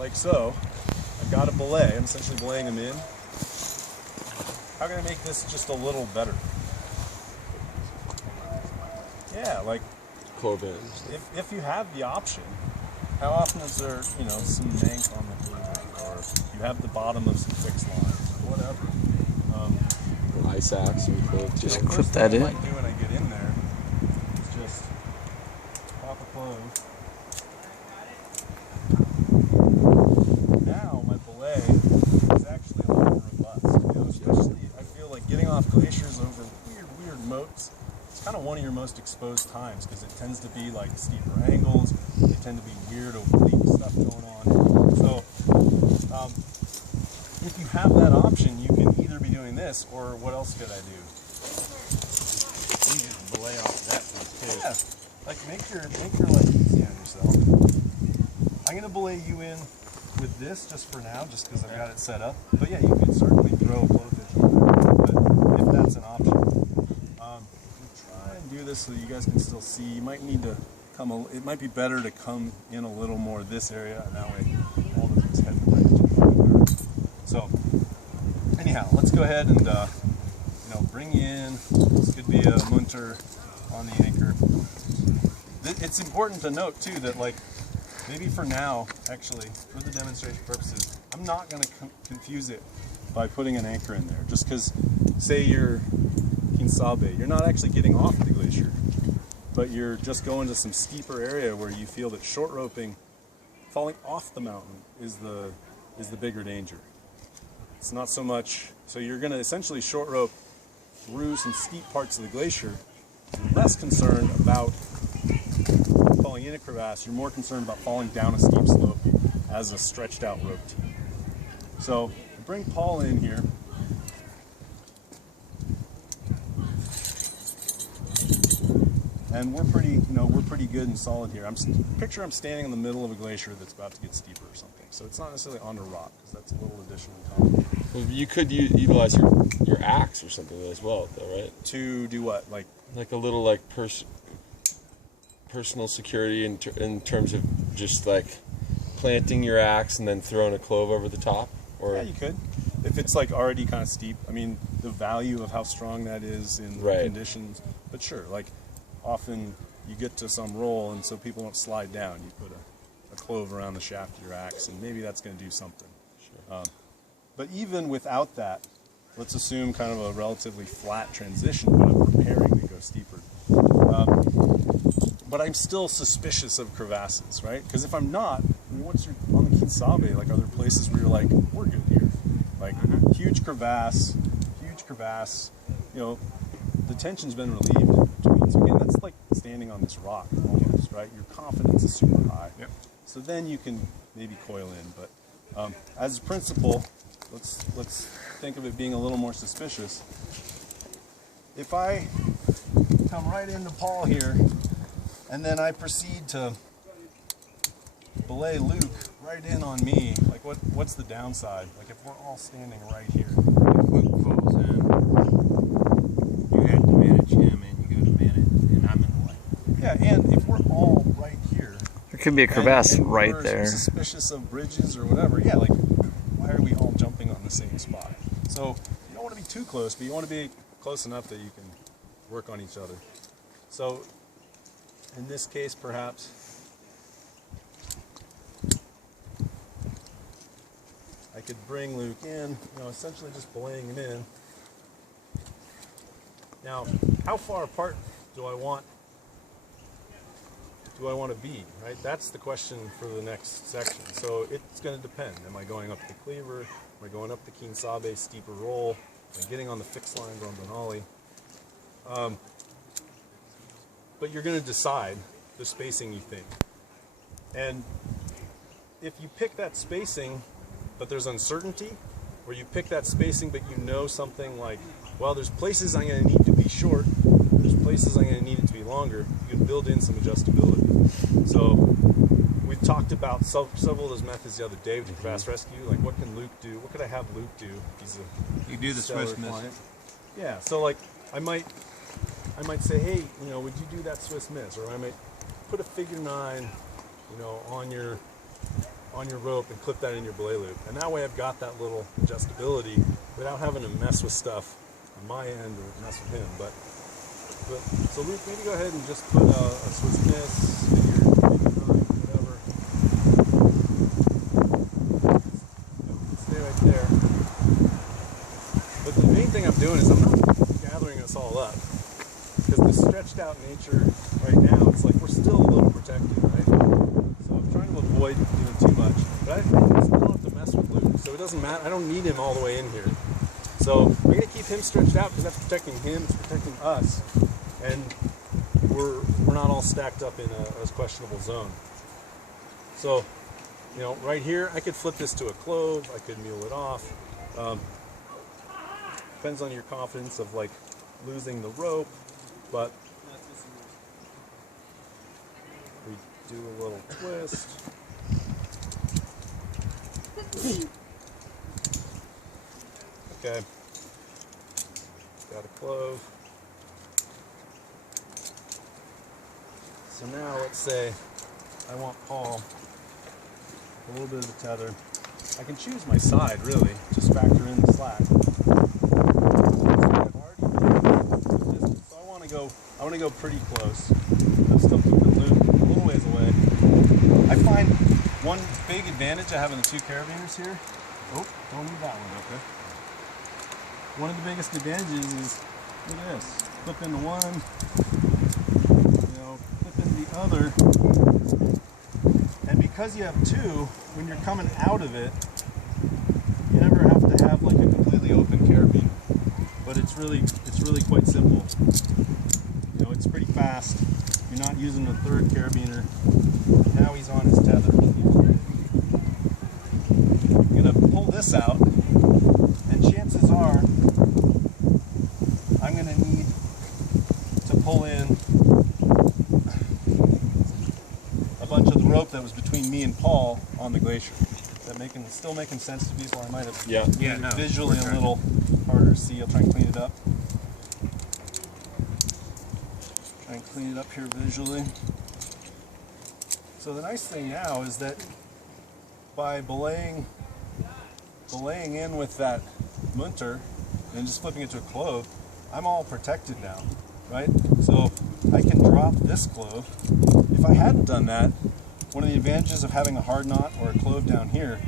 like so. I've got a belay. I'm essentially belaying them in. How can I make this just a little better? Yeah, like clove ends. If you have the option, how often is there, you know, some yank on the cleaver, or you have the bottom of some fixed lines, or whatever. Ice axe, you could just clip that in. What I might do when I get in there is just pop a clove. Now my belay is actually a lot more robust. You know, especially I feel like getting off glaciers over weird moats. It's kind of one of your most exposed times because it tends to be like steeper angles. They tend to be weird oblique stuff going on. So if you have that option, you can either be doing this or what else could I do? You just belay off that piece too. Yeah, like make your life easy on yourself. I'm gonna belay you in with this just for now, just because I've got it set up. But yeah, you could certainly throw a clove hitch on there, but if that's an option. Try and do this so you guys can still see. You might need to come, it might be better to come in a little more this area, and that way all of these head right. So anyhow, let's go ahead and you know, bring in, this could be a munter on the anchor. It's important to note too that, like, maybe for now, actually, for the demonstration purposes, I'm not going to confuse it by putting an anchor in there. Just because, say you're Kinsabe, you're not actually getting off the glacier, but you're just going to some steeper area where you feel that short roping, falling off the mountain is the bigger danger. It's not so much, so you're going to essentially short rope through some steep parts of the glacier. You're less concerned about falling in a crevasse, you're more concerned about falling down a steep slope as a stretched out rope team. So bring Paul in here. And we're pretty, you know, we're pretty good and solid here. Picture I'm standing in the middle of a glacier that's about to get steeper or something. So it's not necessarily on a rock, because that's a little additional time. Well, you could utilize your axe or something as well, though, right? To do what? Like a little like personal security in terms of just like planting your axe and then throwing a clove over the top? Or yeah, you could. If it's like already kind of steep, I mean, the value of how strong that is in the conditions. But sure, like often you get to some roll and so people don't slide down. You put a clove around the shaft of your axe and maybe that's going to do something. Sure. But even without that, let's assume kind of a relatively flat transition, but I'm preparing to go steeper. But I'm still suspicious of crevasses, right? Because if I'm not, I mean, once you're on the Kinsabe, like, are there places where you're like, we're good here? Like, huge crevasse, you know, the tension's been relieved between. So again, that's like standing on this rock almost, right? Your confidence is super high. Yep. So then you can maybe coil in. But as a principle, let's think of it being a little more suspicious. If I come right into Paul here, and then I proceed to belay Luke right in on me, like what's the downside? Like if we're all standing right here. If Luke falls in, you have to manage him and you got to manage, and I'm in the way. Yeah, and if we're all right here. There could be a crevasse and right we're there. Suspicious of bridges or whatever, yeah, like why are we all jumping on the same spot? So you don't want to be too close, but you want to be close enough that you can work on each other. So in this case, perhaps I could bring Luke in, you know, essentially just belaying him in. Now, how far apart do I want to be, right? That's the question for the next section. So it's going to depend. Am I going up the cleaver? Am I going up the Kinsabe steeper roll? Am I getting on the fixed line Rondonali? But you're going to decide the spacing you think. And if you pick that spacing, but there's uncertainty, or you pick that spacing but you know something like, well, there's places I'm going to need to be short, there's places I'm going to need it to be longer, you can build in some adjustability. So we've talked about several of those methods the other day with the crevasse rescue, like what can Luke do, what could I have Luke do if he's a You do the Swiss miss. client. Yeah, so like I might say, hey, you know, would you do that Swiss miss? Or I might put a figure 9, you know, on your on your rope and clip that in your belay loop. And that way I've got that little adjustability without having to mess with stuff on my end or mess with him. But so Luke, maybe go ahead and just put a Swiss miss, whatever. Stay right there. But the main thing I'm doing is I'm not gathering us all up. Because the stretched out nature right now, it's like we're still a little protected, right? So I'm trying to avoid doing too much. But I still don't have to mess with Luke, so it doesn't matter. I don't need him all the way in here. So I'm going to keep him stretched out because that's protecting him, it's protecting us. And we're not all stacked up in a questionable zone. So, you know, right here, I could flip this to a clove, I could mule it off. Depends on your confidence of like losing the rope, but we do a little twist. Okay, got a clove. So now let's say I want Paul a little bit of a tether. I can choose my side really, just factor in the slack. So I want to go pretty close. I'm still keeping Luke a little ways away. I find one big advantage of having the two carabiners here. Oh, don't need that one, okay. One of the biggest advantages is, look at this, flip into one, flip into the other, and because you have two, when you're coming out of it, you never have to have like a completely open carabiner. But it's really quite simple. You know, it's pretty fast. You're not using a third carabiner. Now he's on his tether. I'm gonna pull this out, and chances are I'm gonna need to pull in a bunch of the rope that was between me and Paul on the Glacier. Is that still making sense to people? I might have made it visually a little harder to see. I'll try and clean it up. Try and clean it up here visually. So the nice thing now is that by belaying in with that munter and just flipping it to a clove, I'm all protected now, right? So I can drop this clove. If I hadn't done that, one of the advantages of having a hard knot or a clove down here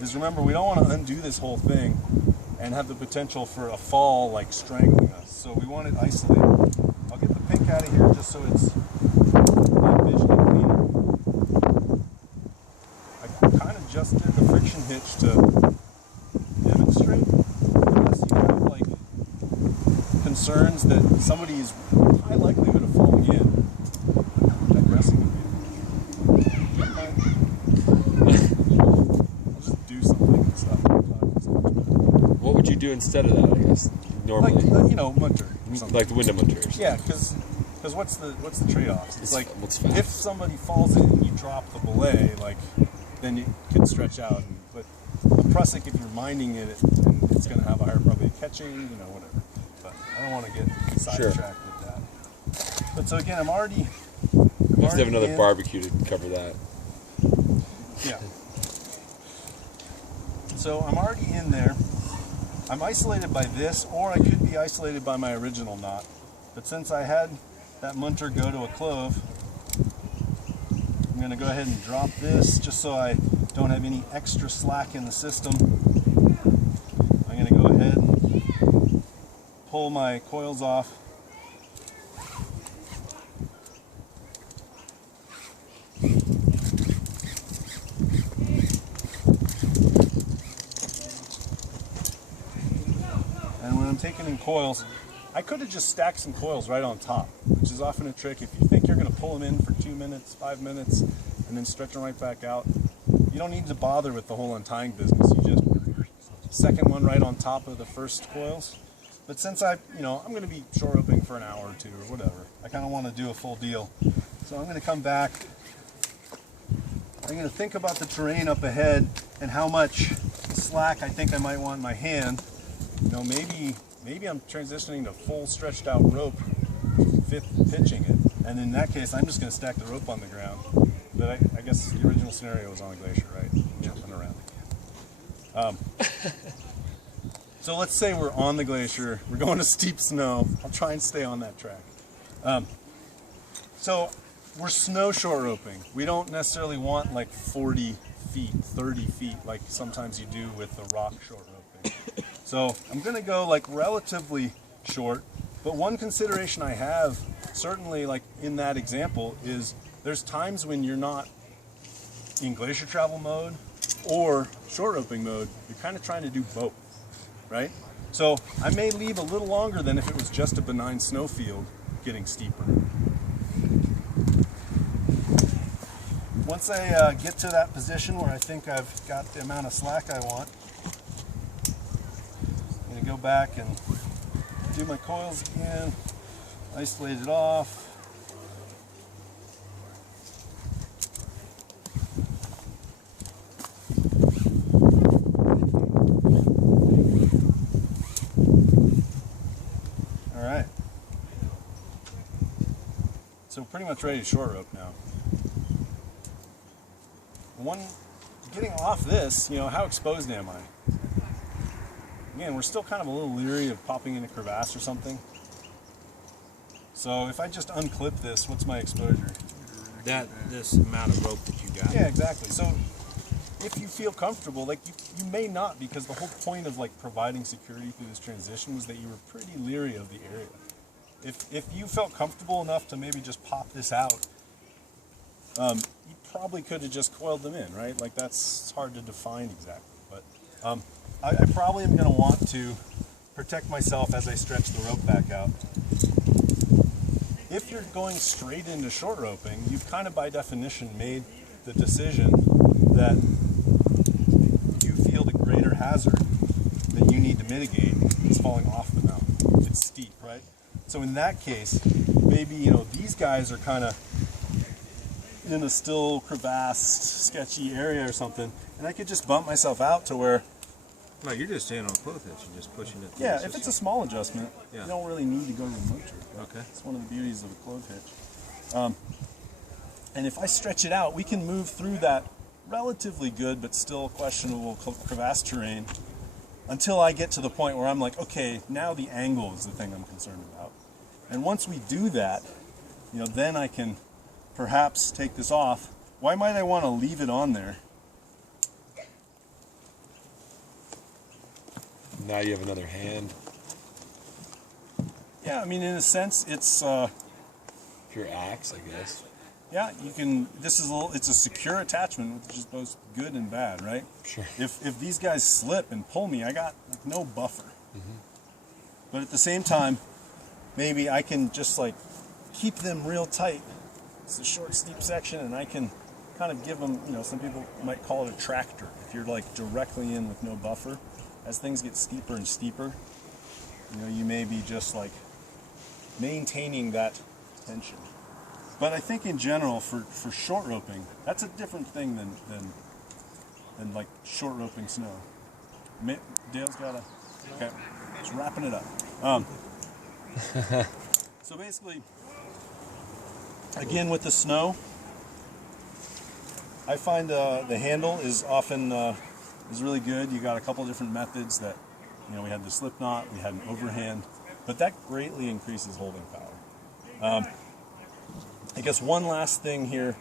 is, remember, we don't want to undo this whole thing and have the potential for a fall like strangling us. So we want it isolated. I'll get the pink out of here just so it's visually cleaner. I kind of just did the friction hitch to demonstrate, unless you have like concerns that somebody is high likelihood of falling in. I'm digressing a bit. I'll just do something and stuff. What would you do instead of that, I guess, normally? Like, munter. Like the window munters. Yeah, because what's the trade-off? It's like, what's fast? if somebody falls in and you drop the belay, like, then you can stretch out. But the prusik, if you're minding it, it's going to have a higher probability of catching, whatever. But I don't want to get sidetracked with that. But so again, I'm already. We have to have another barbecue to cover that. Yeah. So I'm already in there. I'm isolated by this, or I could be isolated by my original knot. But since I had that munter go to a clove, I'm going to go ahead and drop this just so I don't have any extra slack in the system. I'm going to go ahead and pull my coils off. And when I'm taking in coils, I could have just stacked some coils right on top, which is often a trick. If you think you're going to pull them in for 2 minutes, 5 minutes, and then stretch them right back out, you don't need to bother with the whole untying business. You just second one right on top of the first coils. But since I'm going to be shore roping for an hour or two or whatever, I kind of want to do a full deal. So I'm going to come back. I'm going to think about the terrain up ahead and how much slack I think I might want in my hand. Maybe I'm transitioning to full stretched out rope, pitching it, and in that case I'm just going to stack the rope on the ground. But I guess the original scenario was on the Glacier, right? So let's say we're on the glacier, we're going to steep snow. I'll try and stay on that track. So we're snow short roping. We don't necessarily want like 40 feet, 30 feet like sometimes you do with the rock short roping. So I'm gonna go like relatively short, but one consideration I have, certainly like in that example, is there's times when you're not in glacier travel mode or short roping mode. You're kind of trying to do both, right? So I may leave a little longer than if it was just a benign snow field getting steeper. Once I get to that position where I think I've got the amount of slack I want, I'm going to go back and do my coils again, isolate it off. All right. So pretty much ready to short rope now. Getting off this, you know, how exposed am I? Again, we're still kind of a little leery of popping in a crevasse or something. So if I just unclip this, what's my exposure? This amount of rope that you got. Yeah, exactly. So if you feel comfortable, like you may not, because the whole point of like providing security through this transition was that you were pretty leery of the area. If you felt comfortable enough to maybe just pop this out, you probably could have just coiled them in, right? Like it's hard to define exactly, but I probably am going to want to protect myself as I stretch the rope back out. If you're going straight into short roping, you've kind of by definition made the decision that you feel the greater hazard that you need to mitigate is falling off the mountain. It's steep, right? So in that case, maybe, you know, these guys are kind of in a still crevassed, sketchy area or something, and I could just bump myself out to where... No, you're just standing on a clove hitch and just pushing it through. Yeah, if it's a small adjustment, yeah, you don't really need to go to the motor. Okay. It's one of the beauties of a clove hitch. And if I stretch it out, we can move through that relatively good but still questionable crevasse terrain until I get to the point where I'm like, okay, now the angle is the thing I'm concerned about. And once we do that, you know, then I can perhaps take this off. Why might I want to leave it on there? Now you have another hand. Yeah, I mean, in a sense, it's For your axe, I guess. yeah. You can. This is it's a secure attachment, which is both good and bad, right? Sure. If these guys slip and pull me, I got like no buffer. But at the same time, maybe I can just like keep them real tight. It's a short, steep section, and I can kind of give them, you know, some people might call it a tractor. If you're like directly in with no buffer, as things get steeper and steeper, you know, you may be just like maintaining that tension. But I think in general, for short roping, that's a different thing than like short roping snow. Dale's got a, okay, just wrapping it up. So basically, again with the snow, I find the handle is often is really good. You got a couple different methods that, you know, we had the slip knot, we had an overhand, but that greatly increases holding power. I guess one last thing here,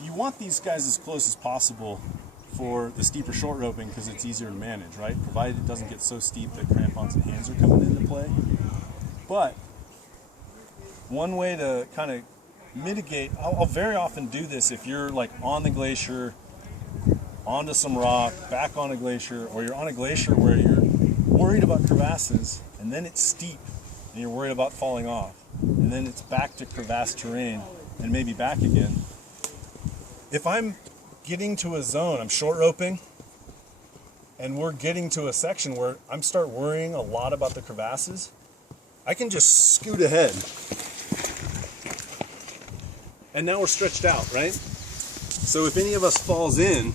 you want these guys as close as possible for the steeper short roping because it's easier to manage, right? Provided it doesn't get so steep that crampons and hands are coming into play. But one way to kind of mitigate, I'll very often do this if you're like on the glacier, onto some rock, back on a glacier, or you're on a glacier where you're worried about crevasses and then it's steep and you're worried about falling off, and then it's back to crevasse terrain and maybe back again. If I'm getting to a zone, I'm short roping, and we're getting to a section where I'm start worrying a lot about the crevasses, I can just scoot ahead. And now we're stretched out, right? So if any of us falls in,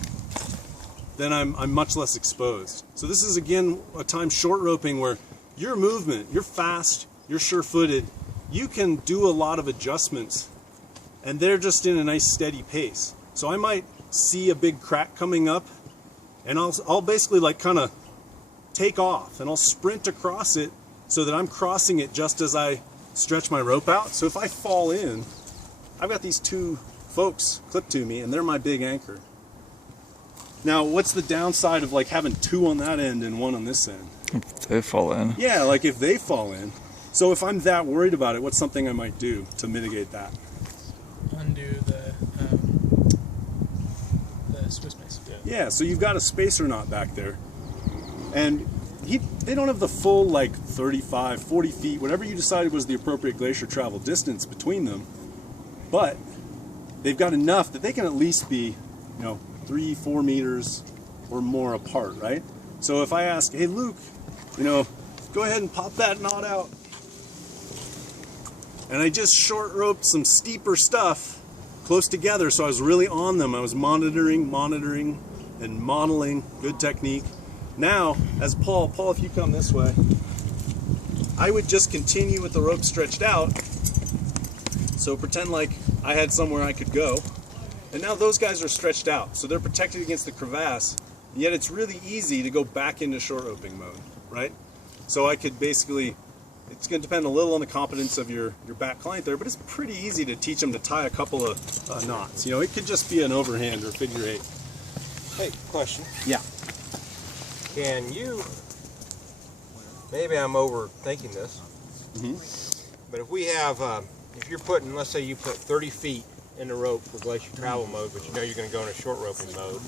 then I'm much less exposed. So this is again a time short roping where your movement, you're fast, you're sure-footed, you can do a lot of adjustments, and they're just in a nice steady pace. So I might see a big crack coming up, and I'll basically like kind of take off, and I'll sprint across it so that I'm crossing it just as I stretch my rope out. So if I fall in, I've got these two folks clipped to me, and they're my big anchor. Now, what's the downside of like having two on that end and one on this end? They fall in. Yeah, like if they fall in. So if I'm that worried about it, what's something I might do to mitigate that? Undo the Swiss mace. Yeah, so you've got a spacer knot back there. And they don't have the full like 35, 40 feet, whatever you decided was the appropriate Glacier travel distance between them. But they've got enough that they can at least be, 3-4 meters or more apart, right? So if I ask, hey Luke, go ahead and pop that knot out. And I just short roped some steeper stuff close together, so I was really on them. I was monitoring, and modeling, good technique. Now, as Paul, if you come this way, I would just continue with the rope stretched out. So pretend like I had somewhere I could go. And now those guys are stretched out, so they're protected against the crevasse, and yet it's really easy to go back into short roping mode, right? So I could basically, it's going to depend a little on the competence of your back client there, but it's pretty easy to teach them to tie a couple of knots. It could just be an overhand or figure eight. Hey, question. Yeah. Can you, maybe I'm overthinking this, but if we have, if you're putting, let's say you put 30 feet in the rope for Glacier travel mode, but you're going to go in a short roping mode,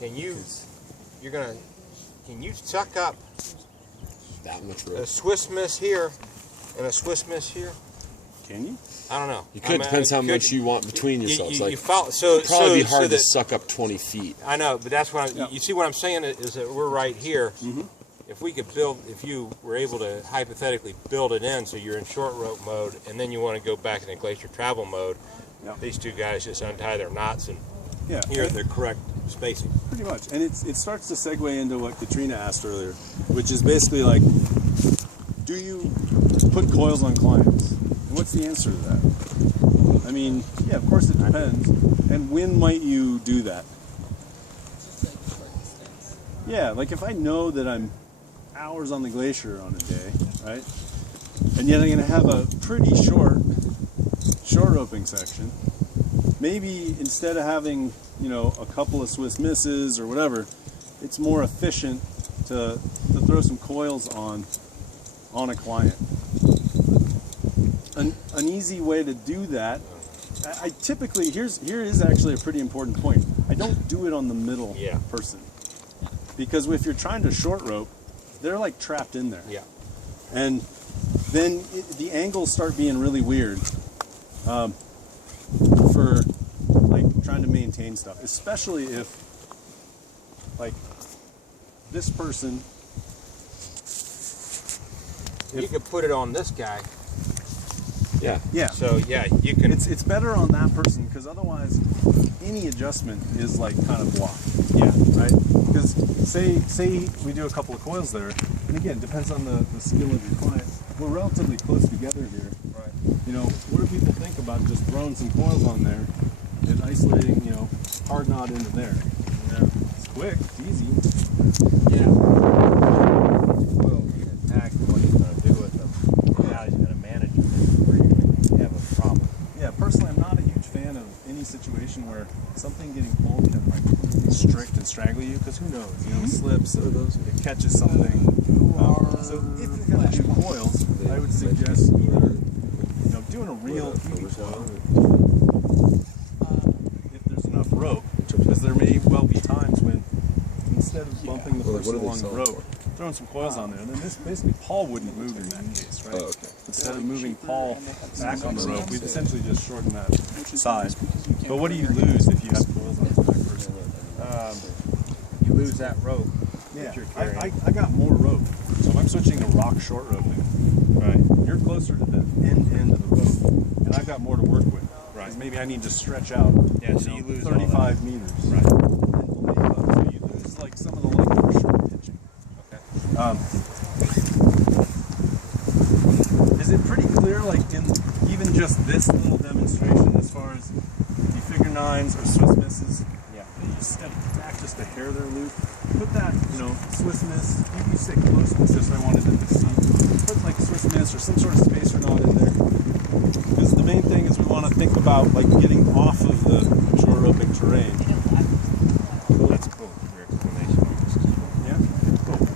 can you suck up That much rope. a Swiss miss here and a Swiss miss here? Can you? I don't know. You could, depends how much you want between yourselves. You follow, so it'd probably be so hard to that, suck up 20 feet. I know, but that's what you see what I'm saying is that we're right here. If we could build, if you were able to hypothetically build it in so you're in short rope mode and then you want to go back into Glacier travel mode, these two guys just untie their knots and here the correct spacing. Pretty much. And it starts to segue into what Katrina asked earlier, which is basically like, do you put coils on clients? And what's the answer to that? I mean, yeah, of course it depends. And when might you do that? Yeah, like if I know that I'm hours on the Glacier on a day, right? And yet I'm going to have a pretty short roping section. Maybe instead of having, a couple of Swiss misses or whatever, it's more efficient to throw some coils on a client. An easy way to do that, I typically, here is actually a pretty important point. I don't do it on the middle person. Because if you're trying to short rope, they're like trapped in there. Yeah. And then the angles start being really weird for like trying to maintain stuff, especially if like this person. You could put it on this guy. Yeah. Yeah. So yeah, you can. It's better on that person because otherwise any adjustment is like kind of blocked. Yeah. Right. Because say we do a couple of coils there, and again, depends on the skill of your client. We're relatively close together here. Right. What do people think about just throwing some coils on there and isolating, hard knot into there? Yeah. It's quick, it's easy. Yeah. Well, you can tag what he's going to do with them. How he's going to manage them, where you're going to have a problem. Yeah, personally, I'm not a huge fan of any situation where something getting pulled can like strict and strangle you, because who knows? It slips, it catches something. So if you're going to do coils, I would suggest either doing a real heavy coil if there's enough rope, because there may well be times when instead of bumping the person along the rope, throwing some coils on there, and then this basically Paul wouldn't move in that case, right? Instead of moving Paul back on the rope, we've essentially just shortened that side. But what do you lose if you have coils on the back person? You lose that rope. Yeah, I got more rope, so if I'm switching to rock short roping, right? You're closer to the end of the rope, and I've got more to work with. Right. Maybe I need to stretch out. Yeah, so you lose 35 meters. Right. So you lose like some of the short pitching. Okay. Is it pretty clear, like in even just this little demonstration, as far as you figure nines or Swiss misses? Yeah. You just step back just a the hair there, Luke. Put that, Swiss miss. You say close miss, that's what I wanted to see. Put like Swiss miss or some sort of spacer knot in there. Because the main thing is we want to think about like getting off of the short roping terrain. That's cool. Your explanation on this is cool.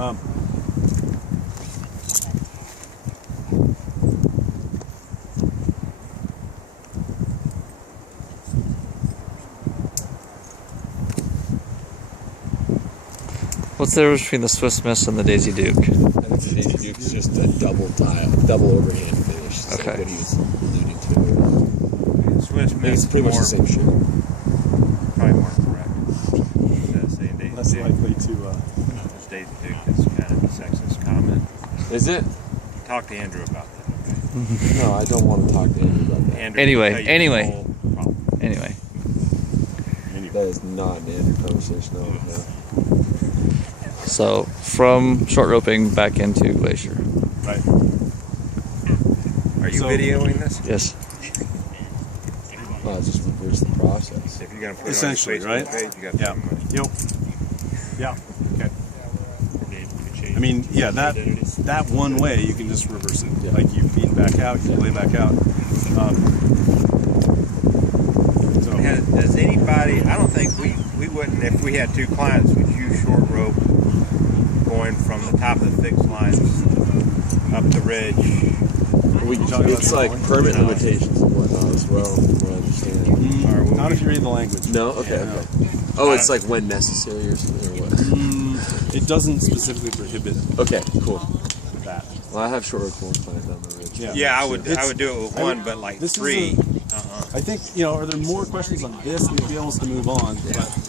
Yeah, cool. What's the difference between the Swiss Miss and the Daisy Duke? I think the Daisy Duke's just a double overhand finish. It's Okay. like what he was alluding to. Swiss I think miss it's pretty much the same shit. probably more correct. Saying Daisy Less Duke. likely to. This Daisy Duke is kind of a sexist comment. Is it? Talk to Andrew about that. No, I don't want to talk to Andrew about that. Andrew Anyway, will tell you the anyway. whole problem. Anyway, That is not an Andrew conversation. No. so from short roping back into Glacier. Right. Are you So- videoing this? Yes. Well, just reverse the process. If you're going to put Essentially, it on your Facebook right? page, you got to Yeah. put money. Yep. Yeah. Okay. I mean, yeah, that one way you can just reverse it. Yeah. Like you feed back out, you play back out. So Does anybody, I don't think we wouldn't, if we had two clients, would use short rope going from the top of the fixed lines up the ridge. It's like permit limitations and whatnot as well, from what I understand. not if you read the language. No? Okay, okay. Oh, it's like when necessary or something, or what? It doesn't specifically prohibit Okay, cool. that. Well, I have short rope going planned down the ridge. Yeah, I would do it with I one, would- but like this is three. I think, are there more questions on this? We'd be able to move on. But